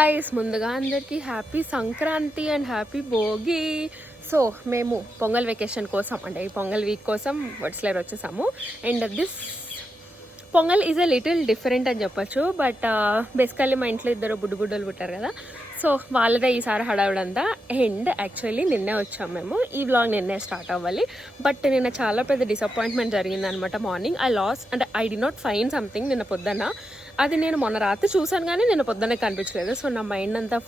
Guys ముందుగా అందరికీ happy Sankranti and happy Bhogi. So మేము పొంగల్ వెకేషన్ కోసం అంటే ఈ పొంగల్ వీక్ కోసం వడ్స్లేర్ వచ్చేసాము. And this pongal is a little different అని చెప్పొచ్చు. బట్ బేసికల్లీ మా ఇంట్లో ఇద్దరు బుడ్డలు పుట్టారు కదా, సో వాళ్ళదే ఈసారి హడావుడంతా. అండ్ యాక్చువల్లీ నిన్నే వచ్చాము మేము. ఈ వ్లాగ్ నిన్నే స్టార్ట్ అవ్వాలి, బట్ నిన్న చాలా పెద్ద డిసప్పాయింట్మెంట్ జరిగిందనమాట. Morning I did not find something నిన్న పొద్దున్న. అది నేను మొన్న రాత్రి చూసాను కానీ నిన్న పొద్దున్నే కనిపించలేదు. సో నా మైండ్ అంతా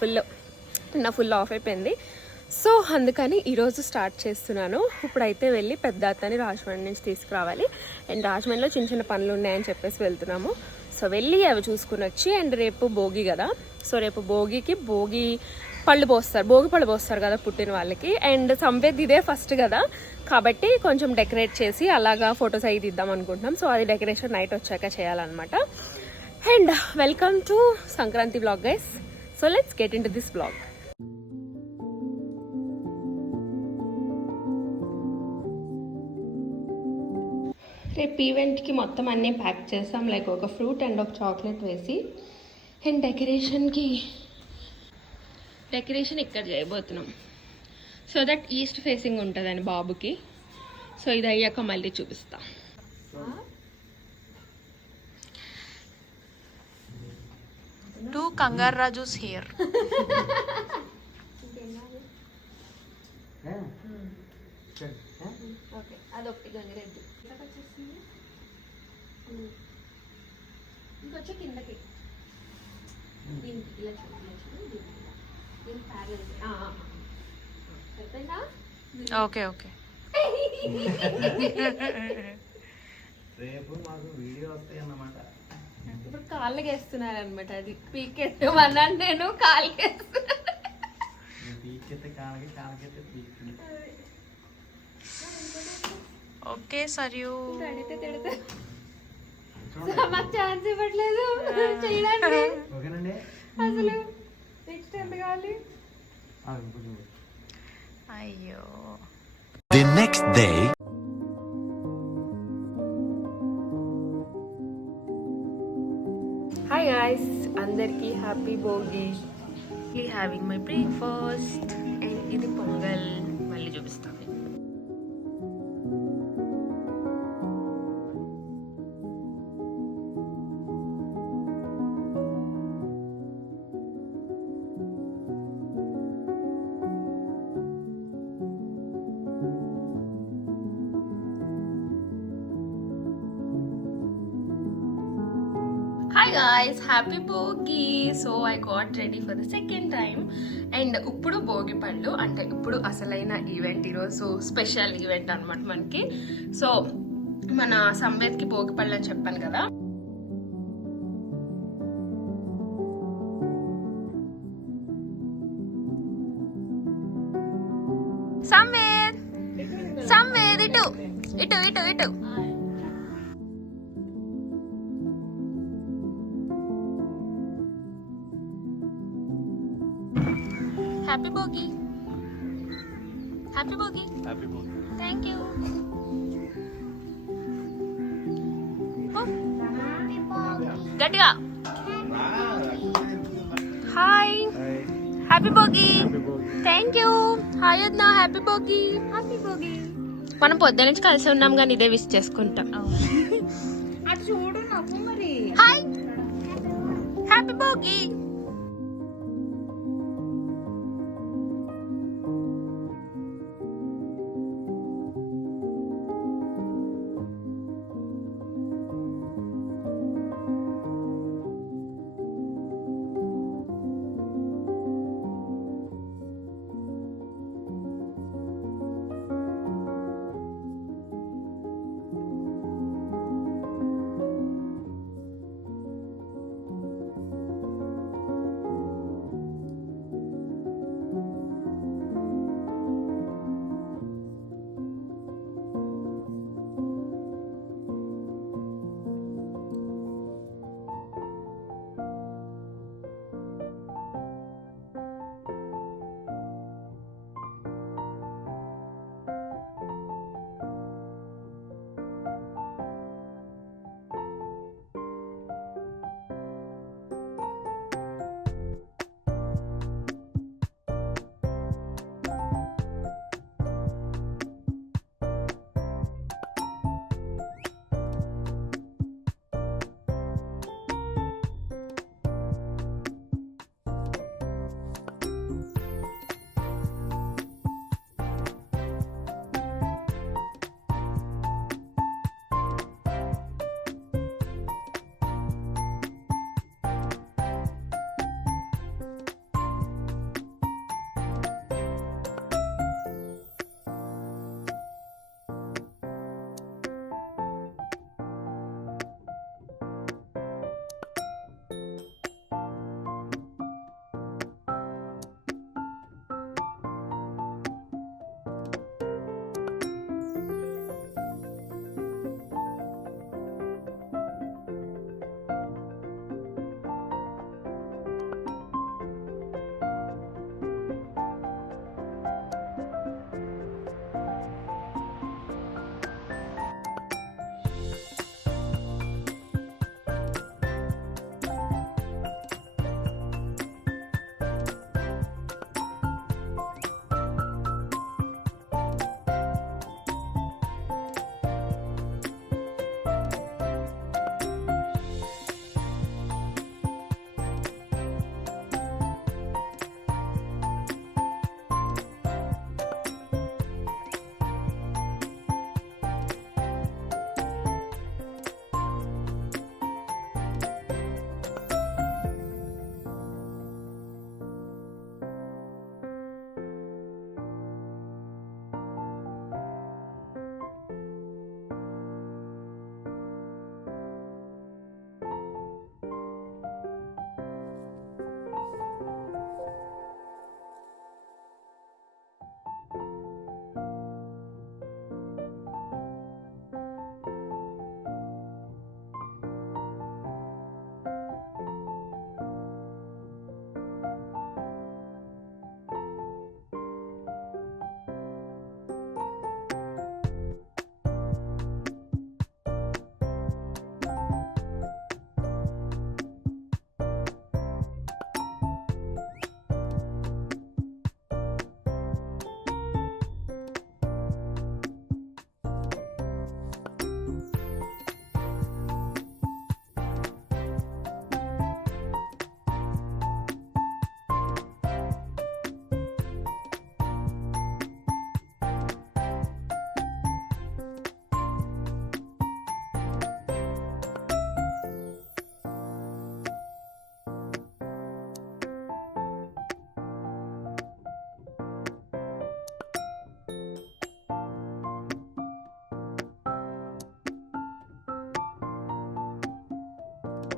ఫుల్ ఆఫ్ అయిపోయింది. సో అందుకని ఈరోజు స్టార్ట్ చేస్తున్నాను. ఇప్పుడైతే వెళ్ళి పెద్ద అత్తని రాజమండ్రి నుంచి తీసుకురావాలి. అండ్ రాజమండ్రిలో చిన్న చిన్న పనులు ఉన్నాయని చెప్పేసి వెళ్తున్నాము. సో వెళ్ళి అవి చూసుకుని వచ్చి, అండ్ రేపు భోగి కదా, సో రేపు భోగి పళ్ళు పోస్తారు కదా పుట్టిన వాళ్ళకి. అండ్ సంవేద్ ఇదే ఫస్ట్ కదా కాబట్టి కొంచెం డెకరేట్ చేసి అలాగా ఫొటోస్ అవి తీద్దాం అనుకుంటున్నాం. సో అది డెకరేషన్ నైట్ వచ్చాక చేయాలన్నమాట. And welcome to Sankranti vlog guys. So let's get in to this vlog. రేపు ఈవెంట్కి మొత్తం అన్నీ ప్యాక్ చేస్తాం, లైక్ ఒక ఫ్రూట్ అండ్ ఒక చాక్లెట్ వేసి. అండ్ డెకరేషన్ ఇక్కడ చేయబోతున్నాం సో దట్ ఈస్ట్ ఫేసింగ్ ఉంటుందని బాబుకి. సో ఇది అయ్యాక మళ్ళీ చూపిస్తా. Do Kangar Raju's hair. Okay అదొకటి గంగిరెద్దు ఇంకొచ్చి కిందకి దీనికి ఇలా Okay. రేపు మాకు వీడియో వస్తాయి అన్నమాట. ఇప్పుడు కాళ్ళకి వేస్తున్నారు అనమాట. అది పీకెత్తమన్నా నేను కాళ్ళకి వేస్తున్నాను. ఓకే సరియు అడిగితే తిడితే మాకు ఛాన్స్ ఇవ్వట్లేదు చేయడానికి. అసలు నెక్స్ట్ ఎంత కావాలి? అయ్యో. The next day. Hi guys, అందరికీ happy Bhogi. Having my breakfast. And ఇది పొంగల్ మళ్ళీ చూపిస్తాను. Hi guys, happy Bogi. So I got ready for the second time. And ఇప్పుడు భోగి పళ్ళు అంటే ఇప్పుడు అసలైన ఈవెంట్, ఈరోజు స్పెషల్ ఈవెంట్ అనమాట మనకి. సో మన సంవేద్కి భోగి పళ్ళు అని చెప్పాను కదా. సంవేద్ ఇటు ఇటు ఇటు ఇటు. Happy Bogi. Happy Bogi. Happy Bogi. Thank you. Oh. Gadiga. Hi. Happy Bogi. Thank you. Hi Adna. Happy Bogi. Happy Bogi. మనం పొద్దు నుంచి కలిసి ఉన్నాం కానీ ఇదే విష్ చేసుకుంటాం. అది చూడు నాకు మరి. హాయ్. హ్యాపీ భోగి.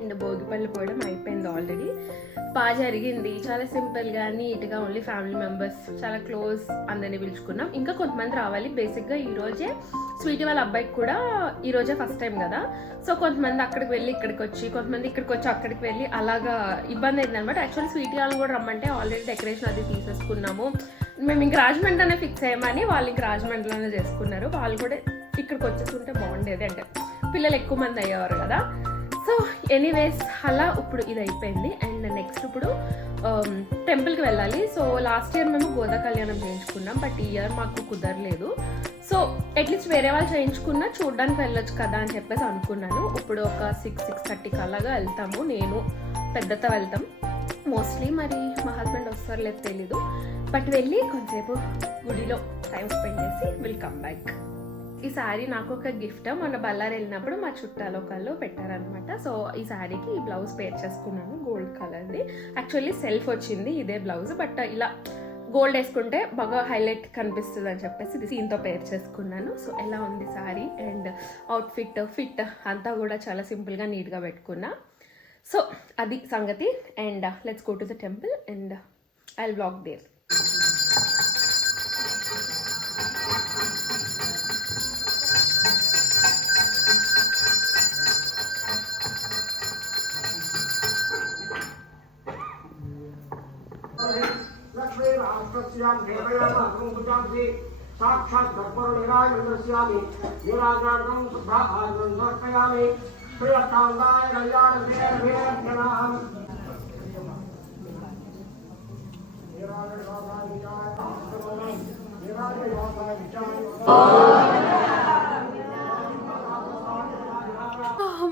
అండ్ భోగిపళ్ళు పోయడం అయిపోయింది ఆల్రెడీ. బాగా జరిగింది, చాలా సింపుల్గా నీట్గా, ఓన్లీ ఫ్యామిలీ మెంబర్స్, చాలా క్లోజ్ అందరినీ పిలుచుకున్నాం. ఇంకా కొంతమంది రావాలి. బేసిక్గా ఈరోజే స్వీటీ వాళ్ళ అబ్బాయికి కూడా ఈరోజే ఫస్ట్ టైం కదా, సో కొంతమంది అక్కడికి వెళ్ళి ఇక్కడికి వచ్చి, కొంతమంది ఇక్కడికి వచ్చి అక్కడికి వెళ్ళి, అలాగా ఇబ్బంది అయింది అనమాట. యాక్చువల్లీ స్వీటీ వాళ్ళని కూడా రమ్మంటే ఆల్రెడీ డెకరేషన్ అది తీసేసుకున్నాము. మేము ఇంక రాజమండ్రిలోనే ఫిక్స్ అయ్యామని వాళ్ళు ఇంక రాజమండ్రిలోనే చేసుకున్నారు. వాళ్ళు కూడా ఇక్కడికి వచ్చేస్తుంటే బాగుండేది, అంటే పిల్లలు ఎక్కువ మంది అయ్యేవారు కదా. సో ఎనీవేస్ అలా ఇప్పుడు ఇది అయిపోయింది. అండ్ నెక్స్ట్ ఇప్పుడు టెంపుల్కి వెళ్ళాలి. సో లాస్ట్ ఇయర్ మేము గోదా కళ్యాణం చేయించుకున్నాం, బట్ ఈ ఇయర్ మాకు కుదరలేదు. సో అట్లీస్ట్ వేరే వాళ్ళు చేయించుకున్నా చూడడానికి వెళ్ళొచ్చు కదా అని చెప్పేసి అనుకున్నాను. ఇప్పుడు ఒక 6-6:30కి అలాగా వెళ్తాము. నేను పెద్దతో వెళ్తాం మోస్ట్లీ, మరి మా హస్బెండ్ వస్తారు లేదు తెలీదు. బట్ వెళ్ళి కొంచెంసేపు గుడిలో టైం స్పెండ్ చేసి విల్ కమ్ బ్యాక్. ఈ శారీ నాకు ఒక గిఫ్ట్ మొన్న బళ్ళారి వెళ్ళినప్పుడు మా చుట్టాలు ఒకళ్ళు పెట్టారనమాట. సో ఈ శారీకి ఈ బ్లౌజ్ పేర్ చేసుకున్నాను, గోల్డ్ కలర్ది. యాక్చువల్లీ సెల్ఫ్ వచ్చింది ఇదే బ్లౌజ్, బట్ ఇలా గోల్డ్ వేసుకుంటే బాగా హైలైట్ కనిపిస్తుంది అని చెప్పేసి ఇది సీన్తో పేర్ చేసుకున్నాను. సో ఎలా ఉంది శారీ అండ్ అవుట్ఫిట్ ఫిట్ అంతా కూడా చాలా సింపుల్గా నీట్గా పెట్టుకున్నా. సో అది సంగతి. And let's go to the temple and I will vlog there. साक्षात् धर्मनिराय दर्शयामि निराजनं सुभाषं समर्पयामि प्रियकान्ताय कल्याण देवदेवनां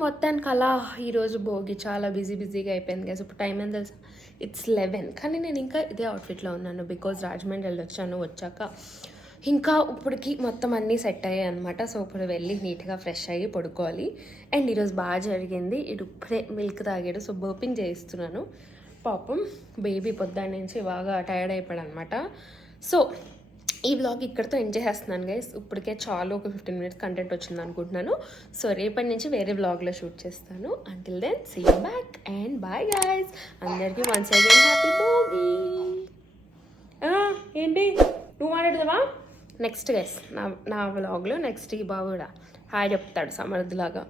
మొత్తానికి అలా ఈరోజు భోగి చాలా బిజీగా అయిపోయింది కదా. ఇప్పుడు టైం ఎంత తెలుసు, ఇట్స్ 11. కానీ నేను ఇంకా ఇదే అవుట్ఫిట్లో ఉన్నాను బికాజ్ రాజమండ్రి వెళ్ళొచ్చాను. వచ్చాక ఇంకా ఇప్పటికి మొత్తం అన్నీ సెట్ అయ్యాయి అనమాట. సో ఇప్పుడు వెళ్ళి నీట్గా ఫ్రెష్ అయ్యి పడుకోవాలి. అండ్ ఈరోజు బాగా జరిగింది. ఇటు ఇప్పుడే మిల్క్ తాగాడు, సో బర్పింగ్ చేయిస్తున్నాను. పాపం బేబీ పొద్దున్న నుంచి బాగా టైర్డ్ అయిపోయాడు అనమాట. సో ఈ బ్లాగ్ ఇక్కడితో ఎంజాయ్ చేస్తున్నాను గైస్. ఇప్పటికే చాలా ఒక 15 minutes కంటెంట్ వచ్చింది అనుకుంటున్నాను. సో రేపటి నుంచి వేరే బ్లాగ్లో షూట్ చేస్తాను. Until then see you back and bye guys. అందరికీ వన్స్ అగైన్ హ్యాపీ భోగి. ఏంటి నువ్వు మాట్లాడదావా? నెక్స్ట్ గైస్ నా వ్లాగ్లో నెక్స్ట్ ఈ బాబు కూడా హాయ్ చెప్తాడు సమర్థలాగా.